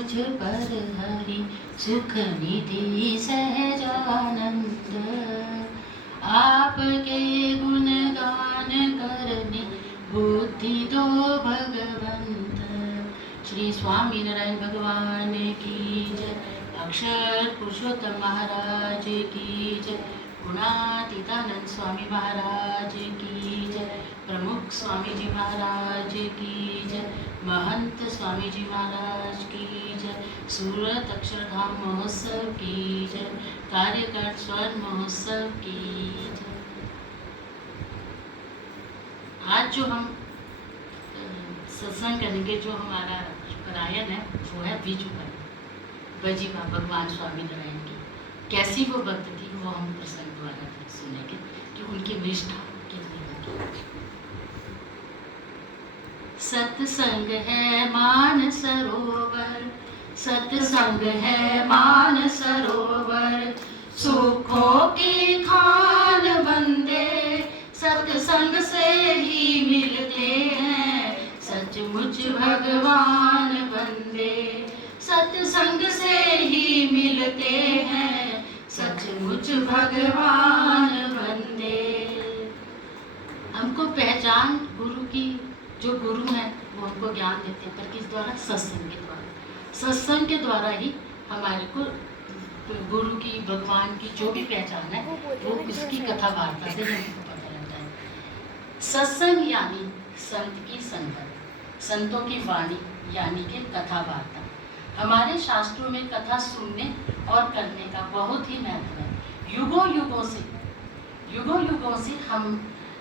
मुझ पर हरि सुख निधि सहजानंद। आपके गुणगान करने बुद्धि दो भगवंत। श्री स्वामी नारायण भगवान की जय। अक्षर पुरुषोत्तम महाराज की जय। गुणातीतानंद स्वामी महाराज की जय। प्रमुख स्वामी जी महाराज की जय। महंत स्वामी जी महाराज की जय। सूरत अक्षरधाम महोत्सव की जय। कार्यकर स्वर्ण महोत्सव की जय। आज जो हम सत्संग करेंगे, जो हमारा परायण है वो है बीजूपन बजीबा भगवान स्वामी नारायण की। कैसी वो भक्त थी वो हम प्रसंग द्वारा सुनेंगे कि उनकी निष्ठा कितनी होगी। सत्संग है मान सरोवर, सत्संग है मान सरोवर, सुखों की खान बंदे सत्संग से ही मिलते हैं, सचमुच भगवान बंदे सत्संग से ही मिलते हैं, सचमुच भगवान बंदे। हमको पहचान गुरु की, जो गुरु हैं वो हमको ज्ञान देते हैं, पर किस द्वारा? सत्संग के द्वारा। सत्संग के द्वारा ही हमारे को गुरु की, भगवान की जो भी पहचान है वो उसकी कथा वार्ता से हमको पता लगता है। सत्संग यानी संत की संगत, संतों की वाणी यानी कि कथा वार्ता। हमारे शास्त्रों में कथा सुनने और करने का बहुत ही महत्व है। युगों युगों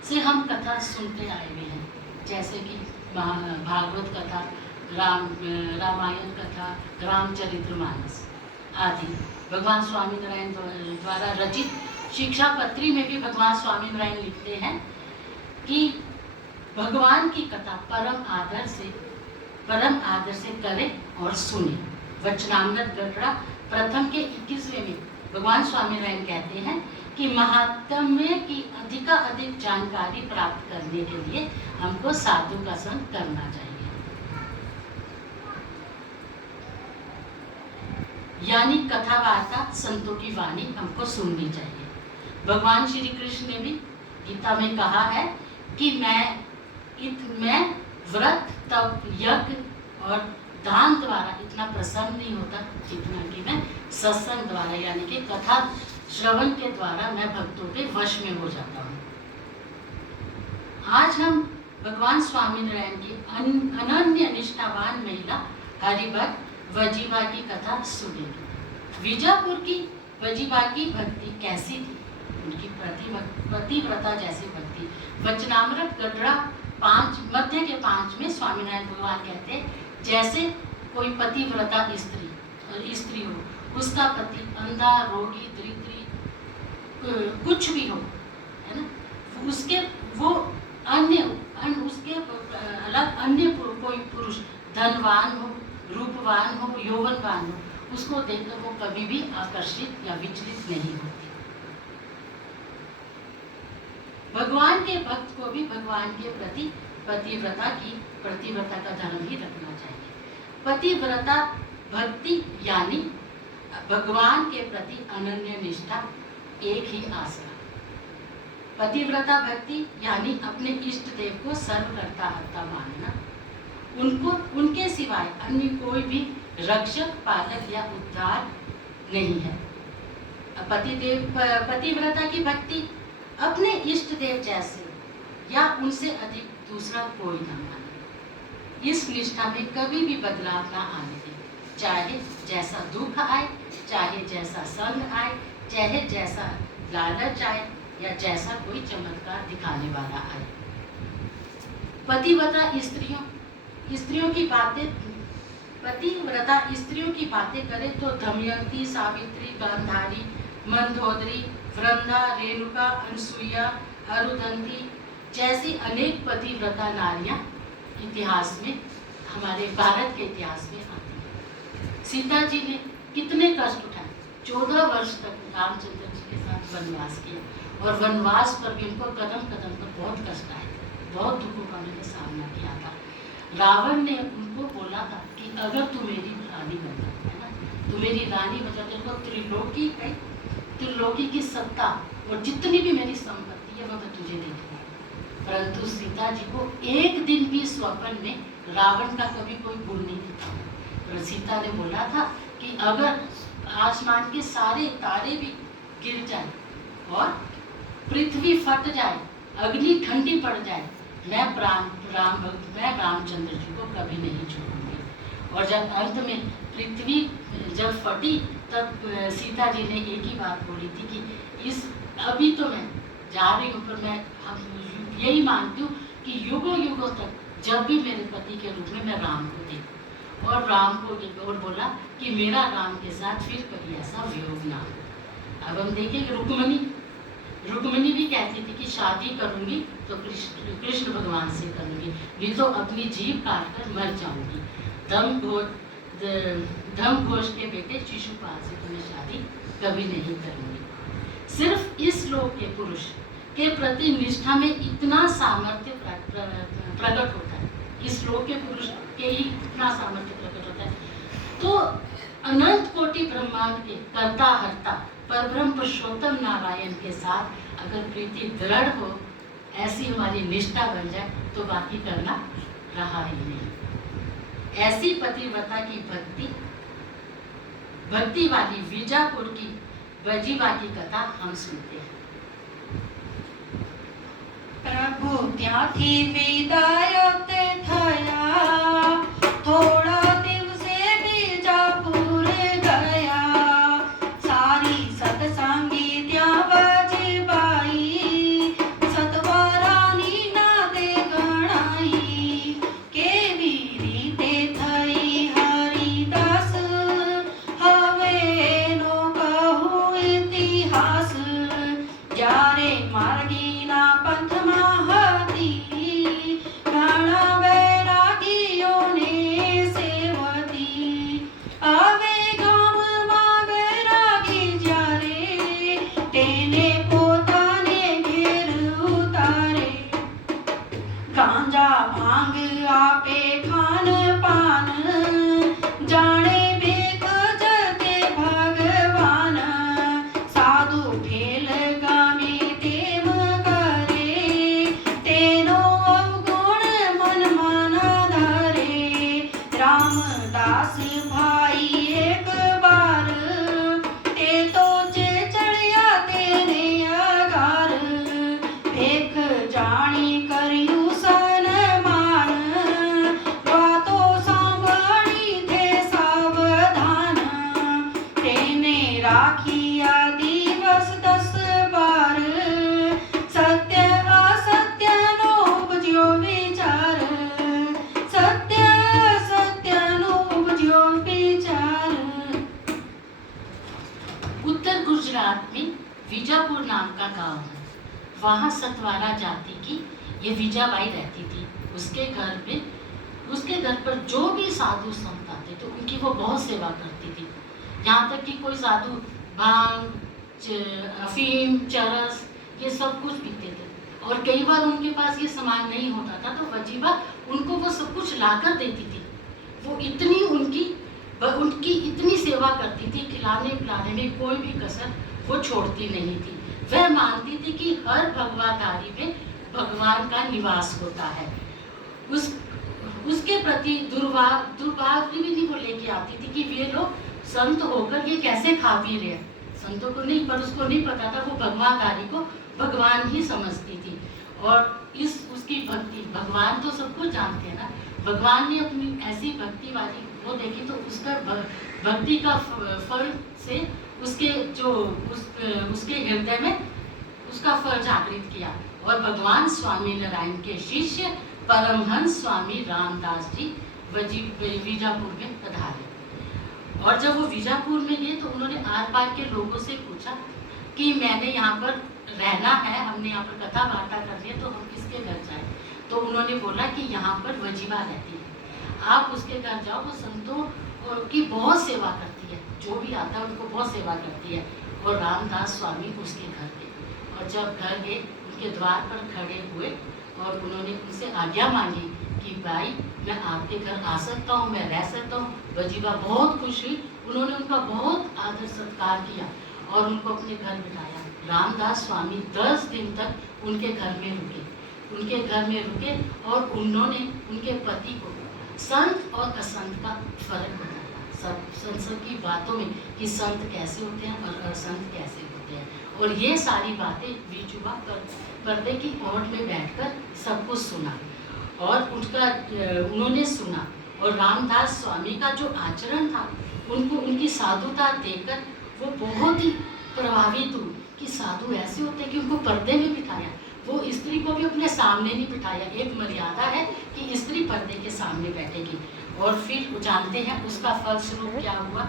से हम कथा सुनते आए हुए हैं, जैसे कि भागवत कथा, रामायण कथा, रामचरितमानस आदि। भगवान स्वामी नारायण द्वारा रचित शिक्षा पत्री में भी भगवान स्वामी नारायण लिखते हैं कि भगवान की कथा परम आदर से करें और सुने। वचनामृत गढ़ड़ा प्रथम के 21वें में भगवान स्वामी नारायण कहते हैं कि महात्म्य की अधिक जानकारी प्राप्त करने के लिए हमको साधु का संग करना चाहिए, यानी कथा वार्ता, संतों की वाणी हमको सुननी चाहिए। भगवान श्री कृष्ण ने भी गीता में कहा है कि मैं व्रत, तप, यज्ञ और दान द्वारा इतना प्रसन्न नहीं होता जितना कि मैं सत्संग द्वारा, यानी कि कथा श्रवण के द्वारा मैं भक्तों के वश में हो जाता हूँ। आज हम भगवान स्वामी नारायण की अनन्य निष्ठावान महिला हरिभक्त वजीबा की कथा सुनेंगे। बीजापुर की वजीबा की भक्ति कैसी थी? उनकी पतिव्रता जैसी भक्ति। वचनामृत गढ़ड़ा 5 मध्य के 5 में स्वामीनारायण भगवान कहते हैं, जैसे कोई पतिव्रता स्त्री हो, उसका पति अंधा, रोगी, दरिद्री कुछ भी हो, है ना, उसके अलग अन्य कोई पुरुष धनवान हो, रूपवान हो, यौवनवान हो, उसको देखकर वो कभी भी आकर्षित या विचलित नहीं होती। भगवान के भक्त को भी भगवान के प्रति पतिव्रता का धर्म ही रखना चाहिए। पतिव्रता भक्ति यानी भगवान के प्रति अनन्य निष्ठा, एक ही आसरा। पतिव्रता भक्ति यानी अपने इष्ट देव को सर्वकर्ता हर्ता मानना, उनके सिवाय अन्य कोई भी रक्षक, पालक या उद्धार नहीं है। पतिव्रता की भक्ति अपने इष्ट देव जैसे या उनसे अधिक दूसरा कोई ना माने। इस निष्ठा में कभी भी बदलाव ना आने दें, चाहे जैसा दुख आए, चाहे जैसा संग आए, चाहे जैसा लालच आए या जैसा कोई चमत्कार दिखाने वाला आए। पतिव्रता स्त्रियों की बातें करें तो दमयंती, सावित्री, गांधारी, मंदोदरी, वृंदा, रेणुका, अनसुईया, अरुंधति जैसी अनेक पतिव्रता नारियां इतिहास में, हमारे भारत के इतिहास में आती हैं। सीता जी ने कितने कष्ट उठाए, 14 वर्ष तक रामचंद्र जी के साथ वनवास किया, और वनवास पर भी उनको कदम कदम पर बहुत कष्ट आए, बहुत दुखों का उन्होंने सामना किया था। रावण ने उनको बोला था कि अगर तू मेरी रानी बन जा, है ना। तो मेरी रानी बचा, देखो त्रिलोकी है, त्रिलोकी की सत्ता और जितनी भी मेरी संपत्ति है वो मैं तुझे दे दूंगा। परंतु सीता जी को एक दिन भी स्वप्न में रावण का कभी कोई गुण नहीं दिखा। पर सीता ने बोला था कि अगर आसमान के सारे तारे भी गिर जाए और पृथ्वी फट जाए, अग्नि ठंडी पड़ जाए, मैं रामचंद्र जी को कभी नहीं छोड़ूंगी। और जब अंत में पृथ्वी जब फटी तब सीता जी ने एक ही बात बोली थी कि इस अभी तो मैं जा रही हूँ, पर मैं यही मानती हूँ कि युगों युगों तक जब भी मेरे पति के रूप में मैं राम को देखूँ, और राम को और बोला कि मेरा राम के साथ फिर कभी ऐसा वियोग ना हो। अब हम देखेंगे रुक्मिणी भी कहती थी कि शादी करूंगी तो कृष्ण भगवान से करूंगी, नहीं तो अपनी जीभ काट कर मर जाऊंगी। धम घोष के बेटे शिशुपाल से तो मैं शादी कभी नहीं करूंगी। सिर्फ इस लोक के पुरुष के प्रति निष्ठा में इतना सामर्थ्य प्रकट होता है, इस लोक के पुरुष के ही इतना सामर्थ्य प्रकट होता है। तो अनंत कोटि ब्रह्मांड के कर्ता हर्ता परब्रह्म पुरुषोत्तम नारायण के साथ अगर प्रीति दृढ़ हो, ऐसी हमारी निष्ठा बन जाए, तो बाकी करना रहा ही नहीं। ऐसी पतिव्रता की भक्ति वाली विजापुर की वजीवा की कथा हम सुनते हैं। प्रभु ત્યાંથી વિદાય તે થયા, થોડા દિવસે બીજાપુર ગયા, સારી સત્સંગી ત્યાં વજીબાઈ, સતવારાની નાદે ગણાઈ, કેવી રીતે થઈ હરિદાસ, હવે એનો કહું ઇતિહાસ, જ્યારે માર્ગીના પંથમાં હતી, ઘણા વૈરાગીઓને સેવતી, હવે ગામમાં વૈરાગી જ્યારે, તેને પોતાને ઘેર ઉતારે, ગાંજા ભાંગ આપે ખાન પાન, જાણે ભેખ જતે ભગવાન, સાધુ ફેલ ગમે તેમ કરે, તેનો અવગુણ મનમાં ન ધરે, રામદાસ ભાઈ એક બાર, તે તો જે ચડ્યા તેને અગાર, ભેખ જાણી કર્યું સન્માન, વાતો સાંભળી તે સાવધાન, તેને રાખ્યા દિવસ 10-12, સત્ય અસત્યનો ઉપજ્યો વિચાર, સત્ય અસત્યનો ઉપજ્યો વિચાર। उत्तर गुजरात में विजापुर नाम का गांव है। वहाँ सतवारा जाति की ये विजाबाई रहती थी। उसके घर पर जो भी साधु संत आते थे उनकी वो बहुत सेवा करती थी। यहाँ तक कि कोई साधु भांग, अफीम, चरस ये सब कुछ पीते थे, और कई बार उनके पास ये सामान नहीं होता था तो वजीबा उनको वो सब कुछ लाकर देती थी। वो उनकी इतनी सेवा करती थी, खिलाने पिलाने में कोई भी कसर वो छोड़ती नहीं थी। वह मानती थी कि हर भगवाधारी में भगवान का निवास होता है। उसके प्रति दुर्भाग्य भी नहीं वो लेके आती थी कि वे लोग संत होकर ये कैसे खा पी रहे हैं। संतों को नहीं, पर उसको नहीं पता था, वो भगवाधारी को भगवान ही समझती थी। और उसकी भक्ति, भगवान तो सब कुछ जानते हैं ना, भगवान ने अपनी ऐसी भक्ति वाली वो देखी तो उसका भक्ति का फल से उसके हृदय में उसका फल जागृत किया। और भगवान स्वामी नारायण के शिष्य परमहंस स्वामी रामदास जी विजापुर में पधारे। और जब वो विजापुर में गए तो उन्होंने आर पार के लोगों से पूछा कि मैंने यहाँ पर रहना है, हमने यहाँ पर कथा वार्ता करनी है, तो हम किसके घर जाएं? तो उन्होंने बोला कि यहाँ पर वजीबा रहती है, आप उसके घर जाओ, वो संतों की बहुत सेवा करती है, जो भी आता है उनको बहुत सेवा करती है। और रामदास स्वामी उसके घर गए, और जब घर गए उनके द्वार पर खड़े हुए और उन्होंने उनसे आज्ञा मांगी कि भाई मैं आपके घर आ सकता हूँ, मैं रह सकता हूँ। वजीबा बहुत खुश हुई, उन्होंने उनका बहुत आदर सत्कार किया और उनको अपने घर बिठाया। रामदास स्वामी 10 दिन तक उनके घर में रुके, और उन्होंने उनके पति को संत और असंत का फर्क बताया, सब संसद की बातों में कि संत कैसे होते हैं और असंत कैसे होते हैं। और ये सारी बातें विजुबा पर्दे की ओट में बैठकर सब कुछ सुना और उन्होंने सुना। और रामदास स्वामी का जो आचरण था, उनको उनकी साधुता देखकर वो बहुत ही प्रभावित हुई कि साधु ऐसे होते हैं, कि उनको पर्दे में बिठाया। वो स्त्री को भी अपने सामने नहीं बिठाया। एक मर्यादा है कि स्त्री पर्दे के सामने बैठेगी। और फिर वो जानते हैं उसका फलस्वरूप क्या हुआ।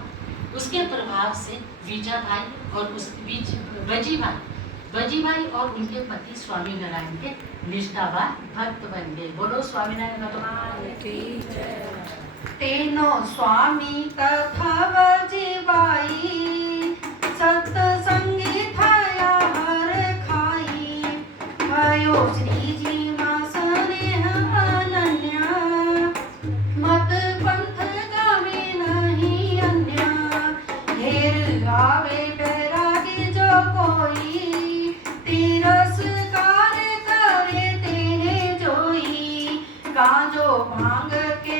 उसके प्रभाव से विजय भाई और उस बीच वजी भाई और उनके पति स्वामी नारायण के निष्ठावान भक्त बन गए। बोलो स्वामीनारायण भगवान की जय। तेनो स्वामी तथा वजीबाई सत्संगी थया हर खाई भयो श्री जी मा स्नेह अनन्या मत पंथ गावे नहीं अन्या घेर आवे बैरागी जो कोई तिरस्कार करे तेने जोई कांजो भांग के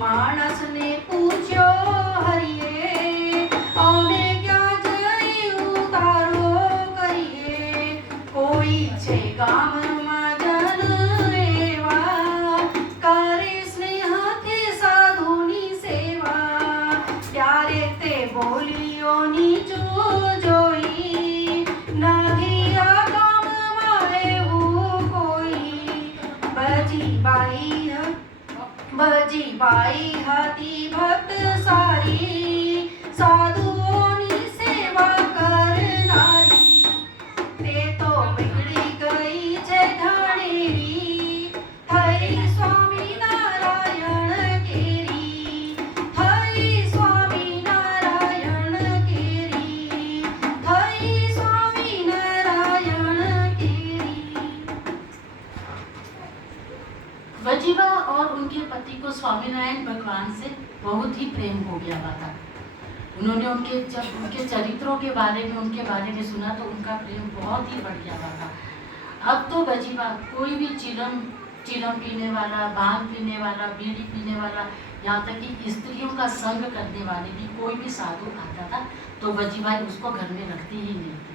मानस ने पूछो हरिये औने क्या जई उतारो करिए कोई छे गाम मजन एवा करे स्नेह थे साधुनी सेवा प्यारे ते बोलियो नीचो जोई नागिया गाम माए हु कोई बजी बाई हाथी भक्त सारी साधुओं सेवा करनारी ते तो बिगड़ी गई छे घणेरी थई स्वामी नारायण केरी थई स्वामी नारायण केरी थई स्वामी नारायण केरी। वजीबा और उनके पति को स्वामीनारायण भगवान से बहुत ही प्रेम हो गया था। उन्होंने उनके चरित्रों के बारे में, उनके बारे में सुना तो उनका प्रेम बहुत ही बढ़ गया था। अब तो वजीबा कोई भी चिलम पीने वाला, भांग पीने वाला, बीड़ी पीने वाला, यहाँ तक कि स्त्रियों का संग करने वाले भी कोई भी साधु आता था तो वजीबा उसको घर में रखती ही नहीं थी,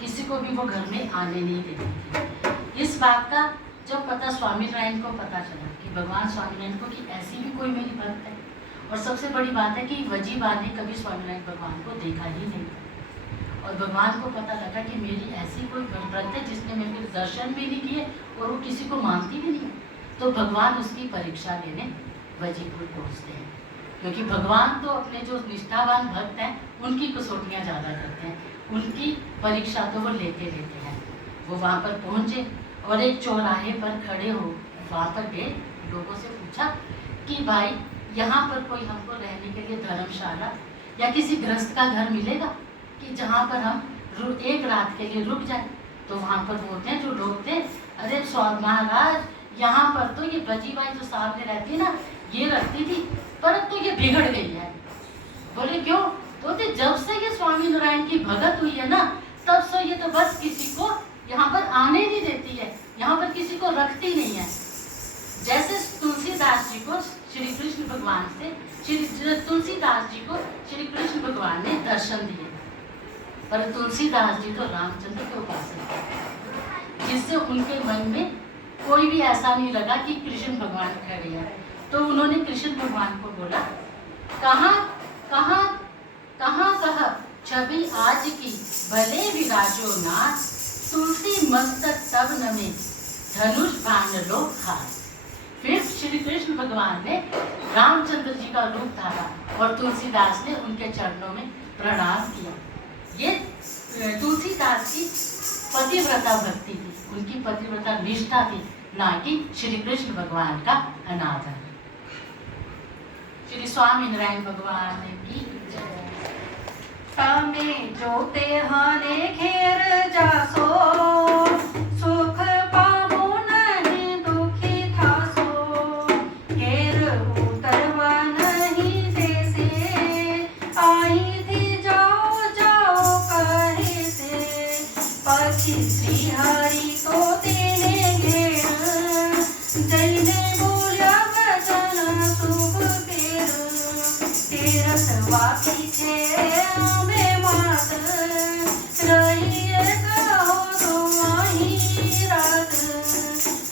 किसी को भी वो घर में आने नहीं देती थी। इस बात का जब पता स्वामीनारायण को पता चला कि भगवान स्वामीनारायण को कि ऐसी भी कोई मेरी भक्त है, और सबसे बड़ी बात है कि वजीबा ने कभी स्वामीनारायण भगवान को देखा ही नहीं, और भगवान को पता लगा कि मेरी ऐसी कोई भक्त है जिसने मेरे दर्शन भी नहीं किए और वो किसी को मानती भी नहीं, तो भगवान उसकी परीक्षा लेने वजीपुर पहुँचते हैं। क्योंकि भगवान तो अपने जो निष्ठावान भक्त हैं उनकी कसौटियाँ ज़्यादा करते हैं, उनकी परीक्षा तो वो लेते हैं। वो वहाँ पर पहुँचे और एक चौराहे पर खड़े हो वहाँ पर गए, लोगों से पूछा कि भाई यहाँ पर कोई हमको रहने के लिए धर्मशाला या किसी गृहस्थ का घर मिलेगा कि जहाँ पर हम एक रात के लिए रुक जाए। तो वहाँ पर बोलते हैं जो लोग थे, अरे महाराज यहाँ पर तो ये वजीबाई जो सामने रहती है ना, ये रखती थी, पर तो ये बिगड़ गई है। बोले क्यों? बोलते जब से ये स्वामी नारायण की भगत हुई है ना, तब से ये तो बस किसी को यहाँ पर आने नहीं देती है, यहाँ पर किसी को रखती नहीं है। जैसे तुलसीदास जी को श्री कृष्ण भगवान ने दर्शन दिए, पर तुलसीदास जी तो रामचंद्र के उपासक थे, जिससे उनके मन में कोई भी ऐसा नहीं लगा कि कृष्ण भगवान खड़े हैं। तो उन्होंने कृष्ण भगवान को बोला, कहाँ छवि आज की भले विराजो नाथ, तुलसी मस्तक तब नमे धनुष बाण लो खास। फिर श्री कृष्ण भगवान ने रामचंद्र जी का रूप धारा और तुलसीदास ने उनके चरणों में प्रणाम किया। ये तुलसीदास की पतिव्रता भक्ति थी, उनकी पतिव्रता निष्ठा थी ना कि श्री कृष्ण भगवान का अनादर। श्री स्वामीनारायण भगवान की जय। તમે જોતે હને ઘેર જાશો, સુખ પામો નહીં દુખી થાશો, ઘેર ઉતરવા નહીં દેશે, અહીંથી જાઓ જાઓ કહે છે, પછી શ્રી હરિ તો તેને ઘેર જઈને બોલ્યા વચન શુભ તેર, તેરસ વાકી છે અમે માત, રહીએ કહો તો અહીં રાત,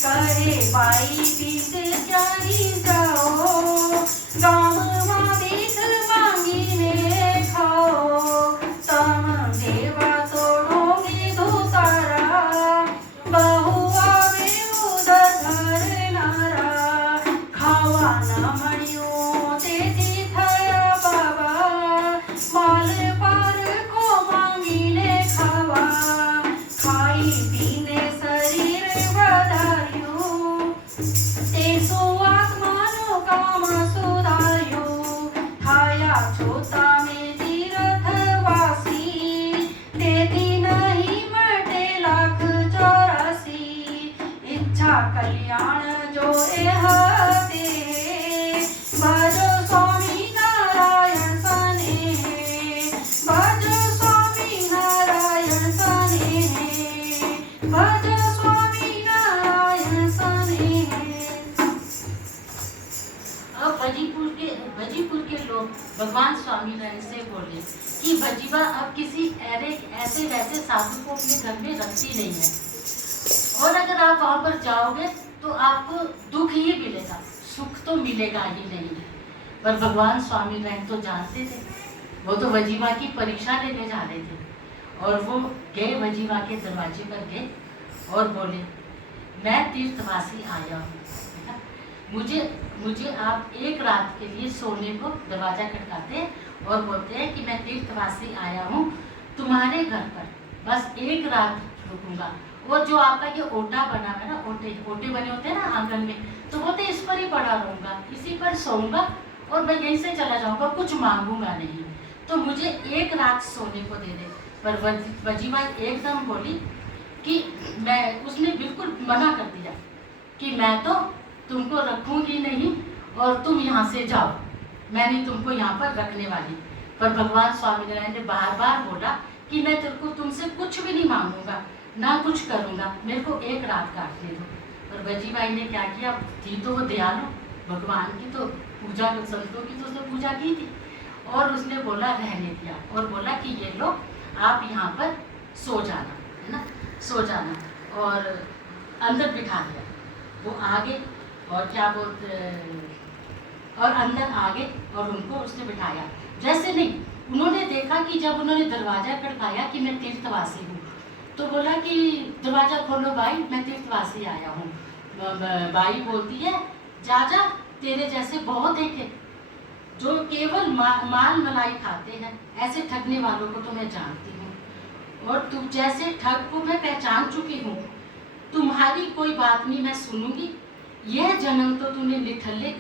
કહે બાઈ ભીખ ક્યાંય જાઓ, ગામમાં ભીખ માંગીને ખાઓ, તમ દેવા તોડોગે ધોતારા, બહુ આવે ઉદર ધરનારા, ખાવા ન મળ્યું તેથી થયા બાબા, માલ પારખો માંગીને ખાવા, ખાઈ પીને શરીર વધાર્યું, તેસો આત્માનું કામ સુધાર્યું, થાયા છો તમે તીર્થવાસી, તેથી નહીં મટે લાખ 84, ઈચ્છા કલ્યાણ જો એ હતે, ભજો સ્વામી નારાયણ સનેહે, ભજો સ્વામી નારાયણ સનેહે, ભજો સ્વામી નારાયણ સનેહે। अब भजीपुर के लोग भगवान स्वामीनारायण से बोले कि भजीवा अब किसी ऐसे वैसे साधु को अपने घर में रखती नहीं है, और अगर आप वहाँ पर जाओगे तो आपको दुख ही मिलेगा, सुख तो मिलेगा ही नहीं है। पर भगवान स्वामीनारायण तो जानते थे, वो तो वजीवा की परीक्षा लेने जा रहे थे, और वो गए वजीवा के दरवाजे पर गए और बोले मैं तीर्थवासी आया हूँ, मुझे आप एक रात के लिए सोने को दरवाजा खटकाते हैं और बोलते हैं कि मैं तीर्थवासी आया हूँ तुम्हारे घर पर, बस एक रात रुकूंगा, और जो आपका ये ओटा बना है ना, ओटे बने होते हैं ना आंगन में, तो बोलते इस पर ही पड़ा रहूंगा, इसी पर सोऊंगा और मैं यहीं से चला जाऊंगा, कुछ मांगूंगा नहीं, तो मुझे एक रात सोने को दे दे। पर वजीवा एकदम बोली कि उसने बिल्कुल मना कर दिया कि मैं तो तुमको रखूंगी नहीं और तुम यहाँ से जाओ, मैं नहीं तुमको यहाँ पर रखने वाली। पर भगवान स्वामीनारायण ने बार बार बोला कि मैं तेरे को तुमसे कुछ भी नहीं मांगूंगा, ना कुछ करूँगा, मेरे को एक रात काटने दो। पर वजीबाई ने क्या किया, थी तो वो दयालु, भगवान की तो पूजा, संतों की तो उसने पूजा की थी, और उसने बोला रहने दिया, और बोला कि ये लो आप यहाँ पर सो जाना, है ना, सो जाना, और अंदर बिठा दिया। वो आगे और क्या बोलते, और अंदर आगे और उनको उसने बिठाया। जैसे नहीं, उन्होंने देखा कि जब उन्होंने दरवाज़ा खड़काया कि मैं तीर्थवासी हूँ, तो बोला कि दरवाज़ा खोलो भाई, मैं तीर्थवासी आया हूँ। बाई बोलती है जा जा, तेरे जैसे बहुत देखे जो केवल माल मलाई खाते हैं, ऐसे ठगने वालों को तो मैं जानती हूँ, और तुम जैसे ठग को मैं पहचान चुकी हूँ, तुम्हारी कोई बात नहीं मैं सुनूंगी। यह जन्म तो तूने निठल्ले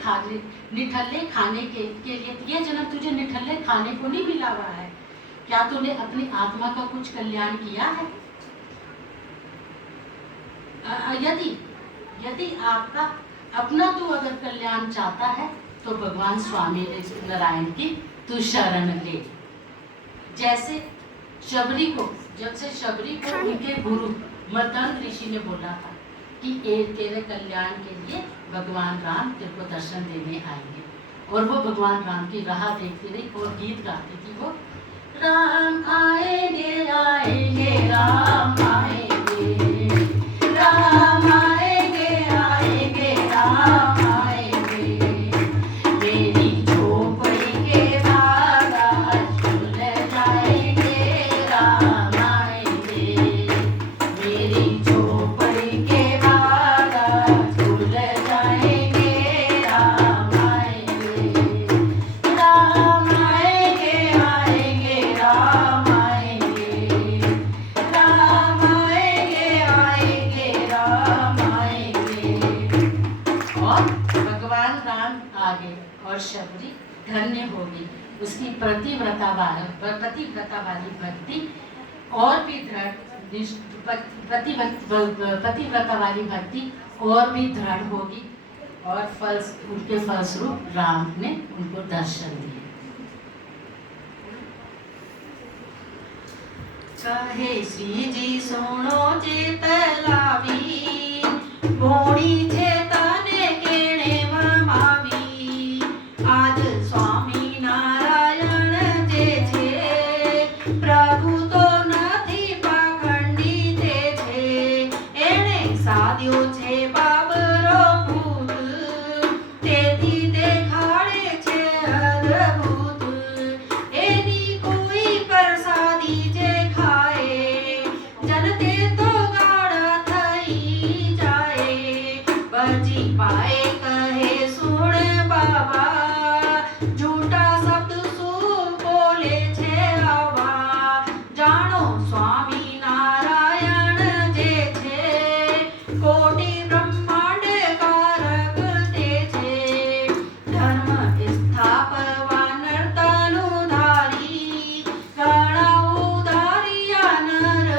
खाने के लिए, यह जन्म तुझे निठल्ले खाने को नहीं मिला हुआ है, क्या तूने अपनी आत्मा का कुछ कल्याण किया है? यदि आपका अपना तू अगर कल्याण चाहता है तो भगवान स्वामी नारायण की तू शरण ले। जैसे शबरी को, जब से शबरी को उनके गुरु मर्दंत ऋषि ने बोला था कि तेरे कल्याण के लिए भगवान राम तेरे को दर्शन देने आएंगे, और वो भगवान राम की राह देखती रही और गीत गाती थी वो, राम आएंगे आएंगे राम आएंगे, राम आएंगे आएंगे राम आएंगे, मेरी झोपड़ी के बागान खुल जाएंगे राम आएंगे, मेरी झोपड़ी के बागान खुल जाएंगे राम आएंगे, राम आएंगे आएंगे राम आएंगे, राम आएंगे होगी, उसकी पतिव्रता वाली भक्ति और भी दृढ़, पतिव्रता वाली भक्ति और भी दृढ़ होगी, और उनके फलस्वरूप राम ने उनको दर्शन दिए। कहे श्री जी सुनो चेतलावी, बोड़ी चेतने केणे भमावी, आज स्वामी नारायण जे छे, प्रभु तो નથી પાખંડી તે છે, એણે સાધ્યો છે બાબરો ભૂત, તેથી દેખાડે છે અદ્ભુત, એની કોઈ પ્રસાદી જે जनते तो गाड़ा थई जाए, बची पाए कहे सुन बाबा, झूठा शब्द सु बोले छे आवा, जानो स्वामी नारायण जे छे, कोटि ब्रह्मांड कारक ते छे, धर्म स्थापवा नर्तनु धारी, गणा उदारिया नर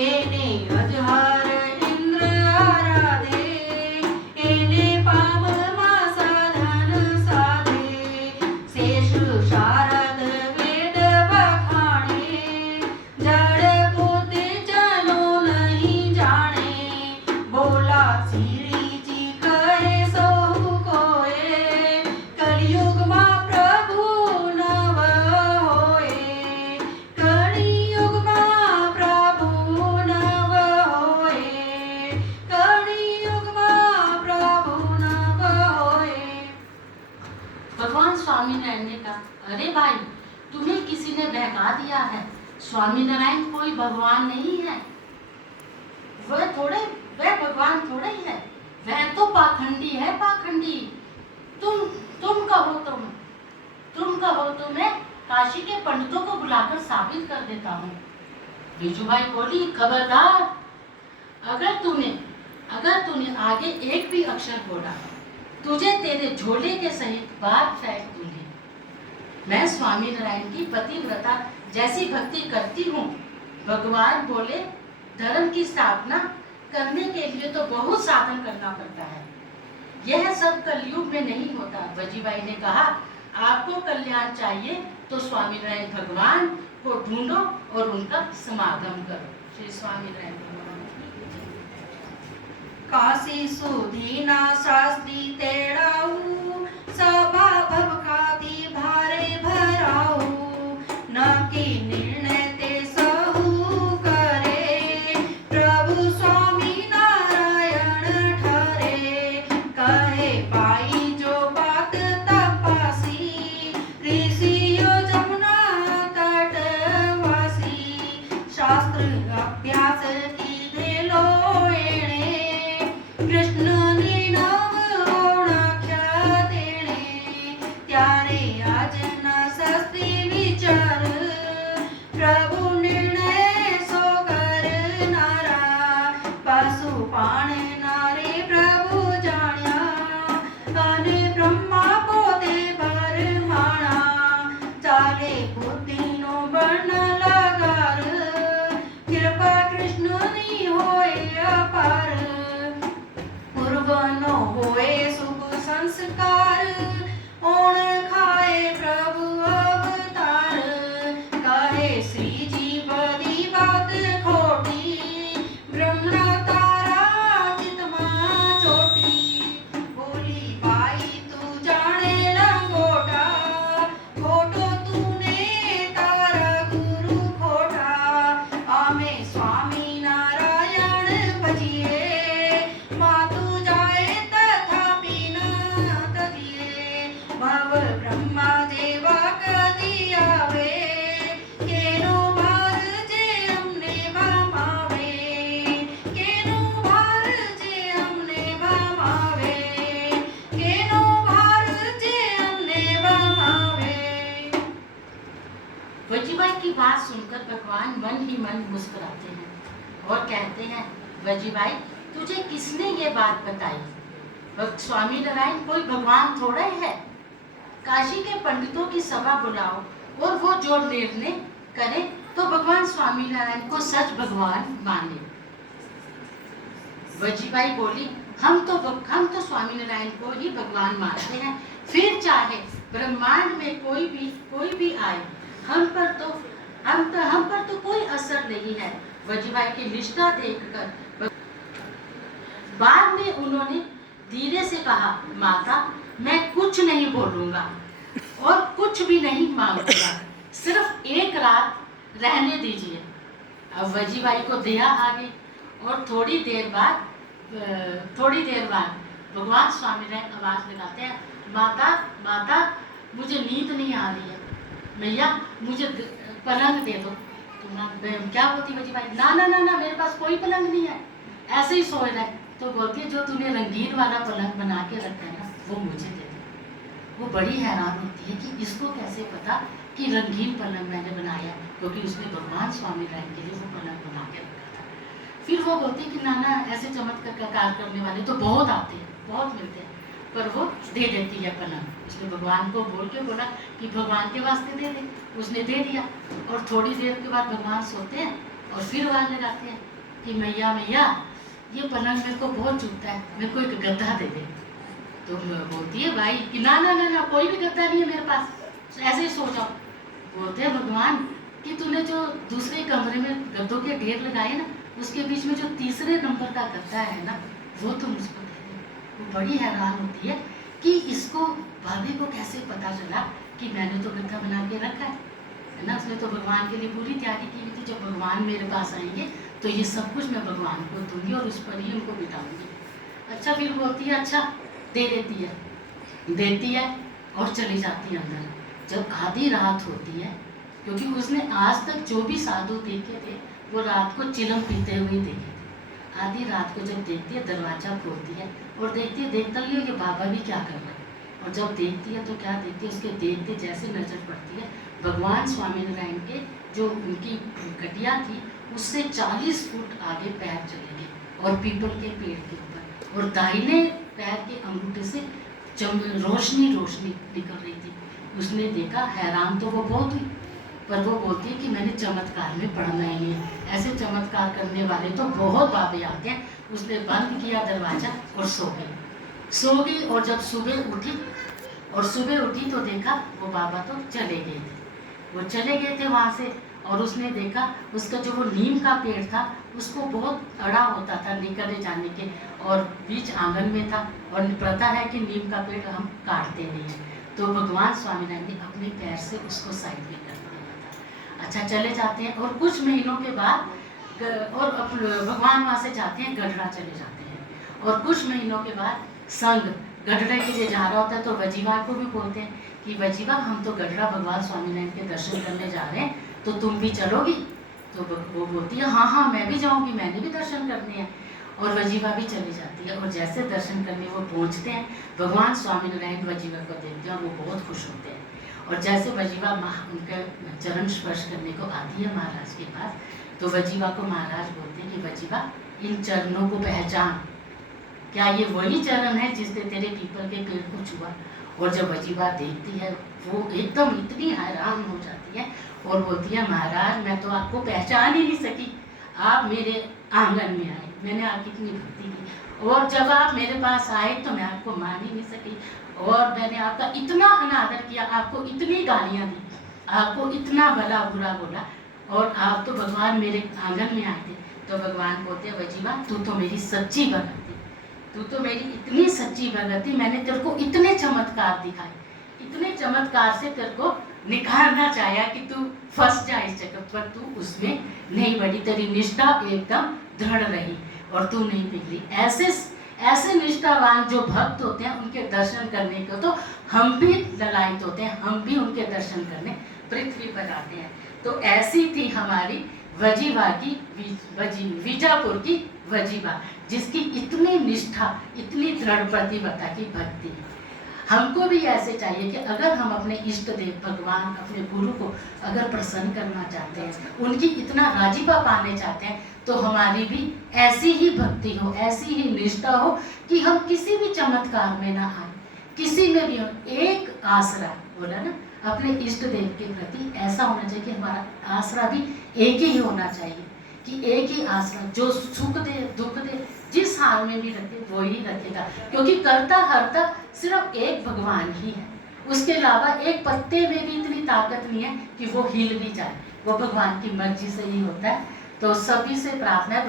एने अजहर इंद्र आराधे, एने पाममा साधन साधे, शेष शारद वेद बखाणे, जड़ बुद्धि जनो नहीं जाने, बोला श्री जी कहे सहु कोए, कलयुग मा प्रभु नव होए, कलियुग मा प्रभु नव होए, कलियुग मा प्रभु नव होए। भगवान स्वामीनारायण ने कहा, अरे भाई, तुम्हें किसी ने बहका दिया है, स्वामीनारायण कोई भगवान नहीं है, वह भगवान थोड़े ही है, वह तो पाखंडी है, पाखंडी। तुम कहो तो मैं काशी के पंडितों को बुलाकर साबित कर देता हूँ। बीजूभाई बोली, खबरदार, अगर तूने आगे एक भी अक्षर बोला, तुझे तेरे झोले के सहित बाहर फेंक दूंगी। मैं स्वामीनारायण की पतिव्रता जैसी भक्ति करती हूँ। भगवान बोले, धर्म की स्थापना करने के लिए तो बहुत साधन करना पड़ता है, यह सब कलयुग में नहीं होता। वजीभाई ने कहा, आपको कल्याण चाहिए तो स्वामीनारायण भगवान को ढूंढो और उनका समागम करो। श्री स्वामीनारायण भगवान की जय। काशी सुधीना शास्त्री तेड़ाऊ, सभा भवखाती भारे भराऊ, नकी निर्णय ते सहु करे, प्रभु स्वामी नारायण ठरे, कहे पाई जो बात तपासी, ऋषियो जमुना तटवासी, शास्त्र अभ्यास कीधेलो एणे, કૃષ્ણની નવ ઓળખ્યા તેણે, ત્યારે આજના શાસ્ત્રી વિચાર, પ્રભુ નિર્ણય સો કરનારા, પશુ પાણનારે પ્રભુ જાણ્યા, અને બ્રહ્મા પોતે ભરમાણા, ચાલે બુદ્ધિનો બર્ણ લગાર, કૃપા કૃષ્ણની હોય અપાર, પૂર્વનો હોય શુભ સંસ્કાર, ઓણ ખાય પ્રભુ અવતાર, કહે શ્રીજી બધી વાત ખોટી, બ્રહ્મણા તારા ચિતમાં ચોટી, બોલી ભાઈ તું જાણે લંગોટા, ખોટો તુને તારા ગુરુ ખોટા, અમે સ્વામી નારાયણ ભજીએ, માતુ જાય તથાપિ ન તજીએ, ભવ બ્રહ્મા જેવા કદી આવે, કેનો ભાર જે અમને ભમાવે, કેનો ભાર જે અમને ભમાવે, કેનો ભાર જે અમને ભમાવે। वजीभाई की बात सुनकर भगवान मन ही मन मुस्कुराते हैं और कहते हैं, वजीभाई, तुझे किसने ये बात बताई? स्वामीनारायण कोई भगवान थोड़ा ही है, काशी के पंडितों की सभा बुलाओ और वो जो निर्णय करे तो भगवान स्वामीनारायण को सच भगवान माने। वजीबाई बोली, हम तो स्वामीनारायण को ही भगवान मानते हैं, फिर चाहे ब्रह्मांड में कोई भी आए, हम पर तो कोई असर नहीं है। वजीबाई की निष्ठा देखकर बाद में उन्होंने धीरे से कहा, माता मैं कुछ नहीं बोलूंगा और कुछ भी नहीं मांगूंगा, सिर्फ एक रात रहने दीजिए। अब वजीबाई को दया आ गई और थोड़ी देर बाद भगवान स्वामीनारायण आवाज लगाते हैं, माता मुझे नींद नहीं आ रही है, मैया मुझे पलंग दे दो। क्या बोलती वजीबाई, ना मेरे पास कोई पलंग नहीं है, ऐसे ही सोए रहे। तो बोलती है, जो तूने रंगीन वाला पलंग बना के रखा है ना, वो मुझे दे दे। वो बड़ी हैरान होती है कि इसको कैसे पता कि रंगीन पलंग मैंने बनाया, क्योंकि उसने भगवान स्वामीनारायण के लिए वो पलंग बना के रखा था। फिर वो बोलती है कि नाना ऐसे चमत्कार का कार्य करने वाले तो बहुत आते हैं, बहुत मिलते हैं, पर वो दे देती है पलंग। उसने भगवान को बोल के बोला कि भगवान के वास्ते दे दे, उसने दे दिया। और थोड़ी देर के बाद भगवान सोते हैं और फिर आवाज लगाते हैं कि मैया ये पलंग मेरे को बहुत चुभता है, मेरे को एक गद्दा दे दे। तो बोलती है भाई कि ना कोई भी गद्दा नहीं है मेरे पास, ऐसे ही सो जाओ। बोलते हैं भगवान कि तूने जो दूसरे कमरे में गद्दों के ढेर लगाए ना, उसके बीच में जो तीसरे नंबर का गद्दा है ना, वो तुम उसको दे दे। वो बड़ी हैरान होती है कि इसको भाभी को कैसे पता चला कि मैंने तो गद्दा बना के रखा है ना। उसने तो भगवान के लिए पूरी तैयारी की हुई थी, जब भगवान मेरे पास आएंगे तो ये सब कुछ मैं भगवान को दूंगी और उस पर ही उनको बिठाऊंगी। अच्छा, फिर बोलती है अच्छा दे देती है और चली जाती है अंदर। जब आधी रात होती है, क्योंकि उसने आज तक जो भी साधु देखे थे वो रात को चिलम पीते हुए देखे थे। आधी रात को जब देखती है, दरवाजा खोलती है और देखती है ये बाबा भी क्या कर रहे हैं। और जब देखती है तो क्या देखती है, उसके देखते जैसे नजर पड़ती है भगवान स्वामीनारायण के जो उनकी कटिया थी उससे 40 फुट आगे पैर चले गए और पीपल के पेड़ के ऊपर, और दाहिने पैर के अंगूठे से रोशनी निकल रही थी। उसने देखा, हैरान तो वो बहुत हुई, पर वो बोलती है कि मैंने चमत्कार में पढ़ना ही नहीं है, ऐसे चमत्कार करने वाले तो बहुत बाबे आते हैं। उसने बंद किया दरवाजा और सो गई। और जब सुबह उठी तो देखा वो बाबा तो चले गए थे वहाँ से। और उसने देखा उसका जो वो नीम का पेड़ था उसको बहुत अड़ा होता था निकलने जाने के, और बीच आंगन में था, और प्रथा है कि नीम का पेड़ हम काटते नहीं हैं। तो भगवान स्वामीनारायण ने अपने पैर से उसको साइड में कर दिया था। अच्छा, चले जाते हैं और कुछ महीनों के बाद भगवान वहाँ से जाते हैं, गढ़ड़ा चले जाते हैं। और कुछ महीनों के बाद संघ गढ़ड़े के लिए जा रहा होता है, तो वजीबा को भी बोलते हैं कि वजीबा हम तो गढ़ड़ा भगवान स्वामीनारायण के दर्शन करने जा रहे हैं, तो तुम भी चलोगी? तो वो बोलती है हाँ मैं भी जाऊंगी, मैंने भी दर्शन करने हैं। और वजीबा भी चली जाती है, और जैसे दर्शन करने वो पहुंचते हैं, भगवान स्वामीनारायण वजीबा को देखते हैं और वो बहुत खुश होते हैं। और जैसे वजीबा उनके चरण स्पर्श करने को आती है महाराज के पास, तो वजीबा को महाराज बोलते हैं कि वजीबा इन चरणों को पहचान, क्या ये वही चरण है जिसने तेरे पीपल के पेड़ को छुआ? और जब वजीबा देखती है वो एकदम इतनी हैरान हो जाती है और बोलती है महाराज मैं तो आपको पहचान ही नहीं सकी, आप मेरे आंगन में आए, मैंने आपकी इतनी भक्ति की, और जब आप मेरे पास आए तो मैं आपको मान ही नहीं सकी, और मैंने आपका इतना अनादर किया, आपको इतनी गालियाँ दी, आपको इतना भला बुरा बोला, और आप तो भगवान मेरे आंगन में आए थे। तो भगवान बोलते हैं वजीबा तू तो मेरी सच्ची भगत थी, तू तो मेरी इतनी सच्ची भगत थी, मैंने तेरे को इतने चमत्कार दिखाए, इतने चमत्कार से तेरे को निखारना चाहा कि तू फंस जाए इस जगह पर, तू उसमें नहीं बढ़ी, तेरी निष्ठा एकदम दृढ़ रही और तू नहीं पिघली। ऐसे निष्ठावान जो भक्त होते हैं उनके दर्शन करने को तो हम भी ललायित होते हैं, हम भी उनके दर्शन करने पृथ्वी पर आते हैं। तो ऐसी थी हमारी वजीबा की विजापुर की वजीबा, जिसकी इतनी निष्ठा, इतनी दृढ़ प्रतिबद्धता की भक्ति। हमको भी ऐसे चाहिए कि अगर हम अपने इष्ट देव भगवान, अपने गुरु को अगर प्रसन्न करना चाहते हैं, उनकी इतना राजीपा पाने चाहते हैं, तो हमारी भी ऐसी ही भक्ति हो, ऐसी ही निष्ठा हो कि हम किसी भी चमत्कार में ना आए, किसी में भी हो, एक आसरा बोला ना, अपने इष्ट देव के प्रति ऐसा होना चाहिए कि हमारा आसरा भी एक ही होना चाहिए, कि एक ही आसरा जो सुख दे दुख दे जिस हाल में भी रखे वो ही रखेगा, क्योंकि करता हरता सिर्फ एक भगवान ही है। उसके अलावा एक पत्ते में भी इतनी ताकत नहीं है कि वो हिल भी जाए, वो भगवान की मर्जी से ही होता है। तो सभी से प्रार्थना है,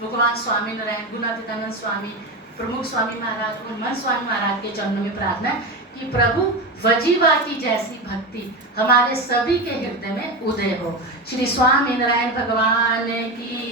भगवान स्वामी नारायण, गुणातीतानंद स्वामी, प्रमुख स्वामी महाराज, उन्मन स्वामी महाराज के चरणों में प्रार्थना है कि प्रभु वजीवा की जैसी भक्ति हमारे सभी के हृदय में उदय हो। श्री स्वामी नारायण भगवान की